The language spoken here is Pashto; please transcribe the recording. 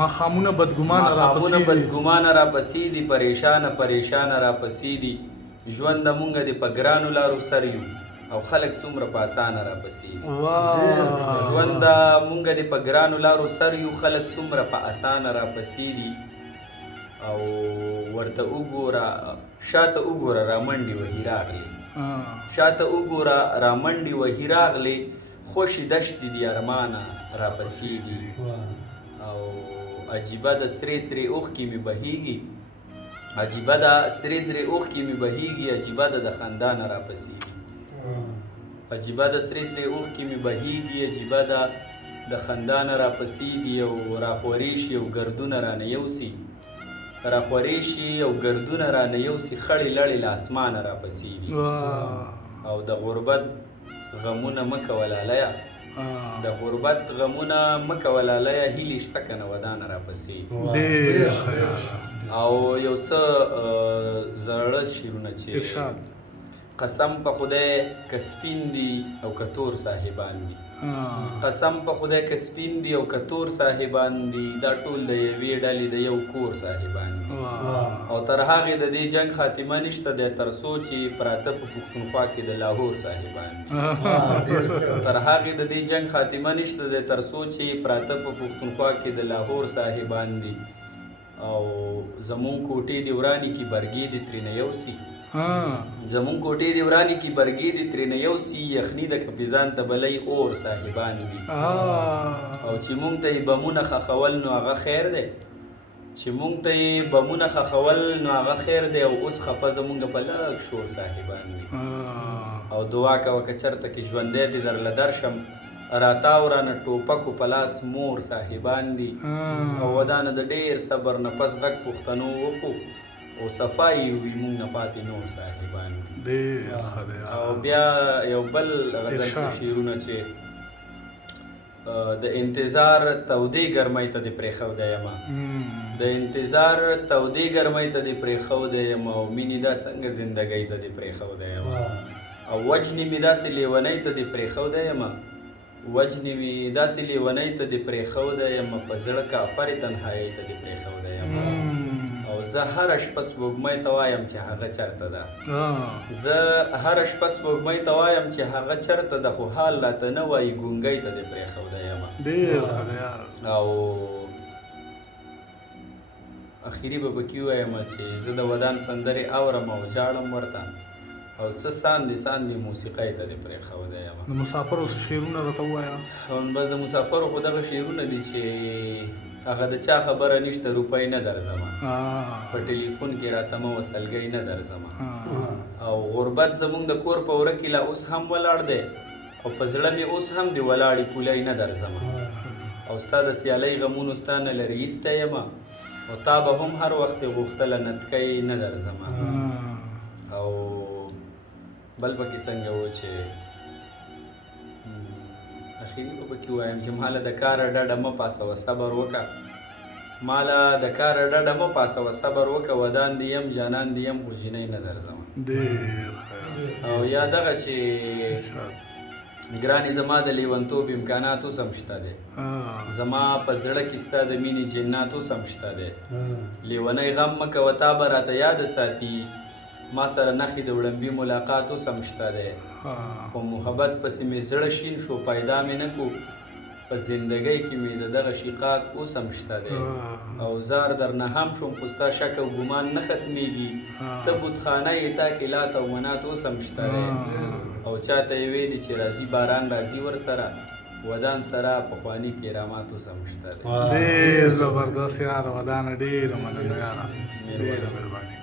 ماښامونه بدګمانه راپسې دي، پریشانه راپسې دي. ژوند مونږ د په ګرانو لارو سر یو او خلک څومره په اسانه راپسې دي. ژوند مونږ د په ګرانو لارو سر یو، خلک څومره په اسانه راپسې دي. او ورته وګوره شاته وګوره رامنډې وهي راغلې، شاته وګوره رامنډې وهي راغلې. خوشې دشتې دي ارمانه راپسې دي. او عجیبه د سرې سرې اوښکې مې بهیږي، عجیبه د سرې سرې اوښکې مې بهیږي، عجیبه د خندا نه راپسې دي. عجیبه د سرې سرې اوښکې مې بهیږي، عجیبه د خندا نه راپسې دي. او راخورې شي او ګردونه رانه یوسي، راخورې شي او ګردونه رانه یوسي، خړې لړې له اسمانه راپسې دي. او د غربت غمونه مه کوه لالیه، د غربت غمونه مه کوه لالیه، هیلې شته که نه ودانه راپسې دي. او یو څه زړه شعرونه چې قسم په خدای که سپین دي او که تور صاحبان دي، قسم په خدای که سپین دي او که تور صاحبان دي، دا ټول د یوې ډلې د یو کور صاحبان دي. او تر هغې د دې جنګ خاتمه نشته دی تر څو چې پراته په پښتونخوا کې د لاهور صاحبان دي. تر هغې د دې جنګ خاتمه نشته دی تر څو چې پراته په پښتونخوا کې د لاهور صاحبان دي. او زمون کوټې دې ورانې کې برګې دې ترېنه یوسي، زمون کوټې دې ورانې کې برګې دې ترېنه یوسي، یخني د کپیزان ته بلی اور صاحبان دي. او چې مونږ ته یې بمونه خښول نو هغه خیر دی، چې مونږ ته یې بمونه خښول نو هغه خیر دی. او اوس خفه زمونږ په لږ شور صاحبان دي. او دعا کوه که چېرته کې ژوندی دې درله درشم، راتاو رانه ټوپکو په لاس مور صاحبان دي. او ودانه د ډېر صبر نه پس غږ پښتنو وکړو، او صفایي وي مونږ نه پاتې نور صاحبان دي. او بیا یو بل غزل شعرونه چې د انتظار تودې ګرمۍ ته دې پرېښودی یمه، د انتظار تودې ګرمۍ ته دې پرېښودی یمه، او مینې دا څنګه زندګۍ ته دې پرېښودی یمه. او وجنې مې داسې لیونۍ ته دې پرېښودی یمه، وجنې مې داسې لیونۍ ته دې پرېښودی یمه، په زړه کافرې تنهایۍ ته دې پرېښودی یمه. او زه هره شپه سپوږمۍ ته وایم چې هغه چېرته ده، زه هره شپه سپوږمۍ ته وایم چې هغه چېرته ده، خو حال راته نه وایي ګونګۍ ته دې پرېښودی یمه. او اخري به پکې ووایم چې زه د ودان سندرې اورم او ژاړم ورته، او څه ساندې ساندې موسیقۍ ته دې پرېښودی یمه. د مسافرو څه شعرونه راته ووایه. بس د مسافرو خو دغه شعرونه دي چې هغه د چا خبره نشته، روپۍ نه درځمه، په ټلیفون کې راته مه وسلګۍ نه درځمه. او غربت زمونږ د کور په وره کې لا اوس هم ولاړ دی، او په زړه مې اوس هم د ولاړې پولۍ نه درځمه. او ستا د سیالۍ غمونو ستا نه لرې ایستی یمه، او تا به هم هر وخت یې غوښتله نتکۍ نه درځمه. او بل پکې څنګه و چې اخري به پکې ووایم چې ماله د کاره ډډه مه پاسوه صبر وکړه، ماله د کاره ډډه مه پاسوه صبر وکړه، ودان دې یم جانان دې یم خو جینۍ نه درځمه. او یا دغه چې ګرانې زما د لیونتوب امکانات اوس هم شته دی، زما په زړه کې ستا د مینې جنات اوس هم شته دی. لیونی غم مه کوه تا به راته یاده ساتي، ما سره نښې د وړمبي ملاقات اوس هم شته دی. په محبت پسې مې زړه شین شو پیدا مې نه کو، په زندګۍ کې مې د دغه شقاق اوس هم شته دی. او زار درنه هم شوم خو ستا شک او ګمان نه ختمېږي، ته بتخانه یې تا کې لات او منات اوس هم شته دی. او چاته یې ویلي چې راځي باران راځي ورسره، ودان سره پخواني کرامات اوس هم شته دی. ډېر زبردست یاره ودانه، ډېره مننه یاره، ډېره مهرباني.